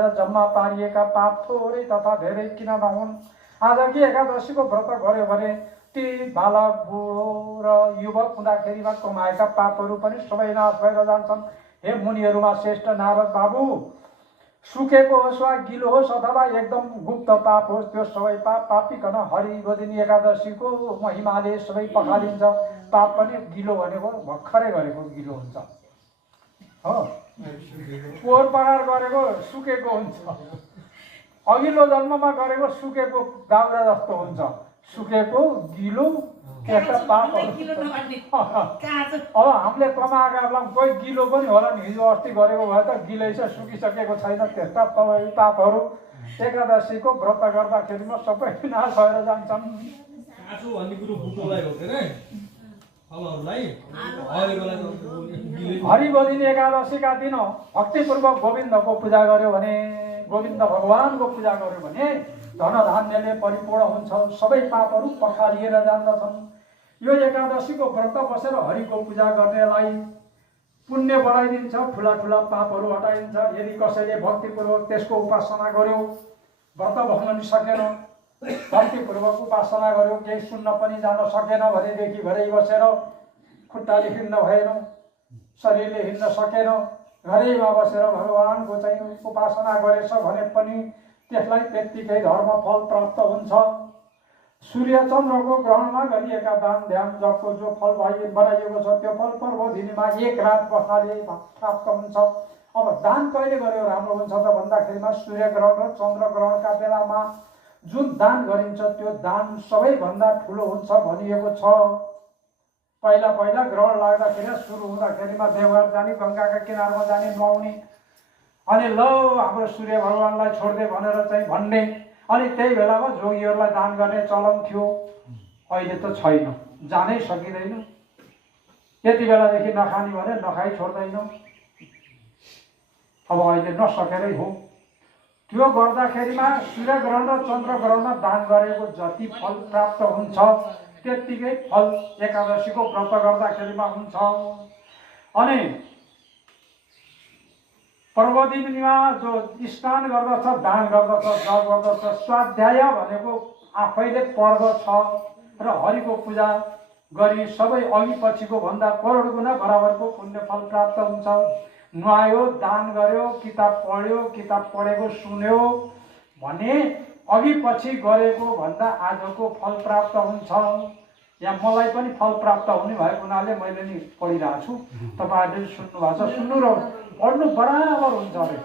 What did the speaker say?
गरेर जम्मा पारिएका पाप थोरै तथा धेरै किन नहुन्। आजकी एकादशीको व्रत गर्यो भने ती बालक बुढो र युवक हुँदाखेरिमा कमाएका पापहरू पनि सबै नाश भएर जान्छन्। हे मुनिहरूमा श्रेष्ठ नारद बाबु, सुकेको होस् वा गिलो होस् अथवा एकदम गुप्त पाप होस्, त्यो सबै पाप पापिकन हरिगोदिनी एकादशीको महिमाले सबै पखालिन्छ। पाप पनि गिलो भनेको भर्खरै गरेको गिलो हुन्छ हो, पोहोर पगार गरेको सुकेको हुन्छ, अघिल्लो जन्ममा गरेको सुकेको दाउरा जस्तो हुन्छ, सुकेको गिलो त्यस्ता पापहरू। अब हामीले कमाएका बेला कोही गिलो पनि होला नि, हिजो अस्ति गरेको भए त गिलै छ, सुकिसकेको छैन, त्यस्ता पापहरू एकादशीको व्रत गर्दाखेरिमा सबै नाश भएर जान्छन्। हरिगोदिनी एकादशीका दिन भक्तिपूर्वक गोविन्दको पूजा गर्यो भने, गोविन्द भगवानको पूजा गर्यो भने धन धान्यले परिपूर्ण हुन्छ, सबै पापहरू पखालिएर जान्दछन्। यो एकादशीको व्रत बसेर हरिको पूजा गर्नेलाई पुण्य बढाइदिन्छ, ठुला ठुला पापहरू हटाइदिन्छ। यदि कसैले भक्तिपूर्वक त्यसको उपासना गर्यो, व्रत बस्न नि सकेन, भक्तिपूर्वक उपासना गर्यो, केही सुन्न पनि जान सकेन भनेदेखि घरै बसेर खुट्टाले हिँड्न भएन, शरीरले हिँड्न सकेन, घरैमा बसेर भगवानको चाहिँ उपासना गरेछ भने पनि त्यसलाई त्यत्तिकै धर्म फल प्राप्त हुन्छ। सूर्य चन्द्रको ग्रहणमा गरिएका दान ध्यान जपको जो फल बनाइएको छ त्यो फल पर्वदिनीमा एक रात बस्नाले प्राप्त हुन्छ। अब दान कहिले गर्यो राम्रो हुन्छ त भन्दाखेरिमा सूर्य ग्रहण र चन्द्र ग्रहणका बेलामा जुन दान गरिन्छ त्यो दान सबैभन्दा ठुलो हुन्छ भनिएको छ। पहिला पहिला ग्रहण लाग्दाखेरि सुरु हुँदाखेरिमा देवघर जाने, गङ्गाका किनारमा जाने, नुहाउने, अनि ल हाम्रो सूर्य भगवानलाई छोड्दे भनेर चाहिँ भन्ने, अनि त्यही बेलामा जोगीहरूलाई दान गर्ने चलन थियो। अहिले त छैन, जानै सकिँदैन। यति बेलादेखि नखाने भने नखाइ छोड्दैन। अब अहिले नसकेरै हो। त्यो गर्दाखेरिमा सूर्य ग्रहण र चन्द्र ग्रहणमा दान गरेको जति फल प्राप्त हुन्छ त्यत्तिकै फल एकादशीको व्रत गर्दाखेरिमा हुन्छ। अनि पर्वदिनीमा जो स्नान गर्दछ, दान गर्दछ, जप गर्दछ, स्वाध्याय भनेको आफैले पर्दछ र हरिको पूजा गरी सबै अघि पछिको भन्दा करोड गुणा बराबरको पुण्य फल प्राप्त हुन्छ। नुहायो, दान गर्यो, किताब पढ्यो, किताब पढेको सुन्यो भने अघि पछि गरेको भन्दा आजको फल प्राप्त हुन्छ। यहाँ मलाई पनि फल प्राप्त हुने भएको हुनाले मैले नि पढिरहेको छु, तपाईँहरूले सुन्नु भएको छ, सुन्नु र पढ्नु बराबर हुन्छ अरे।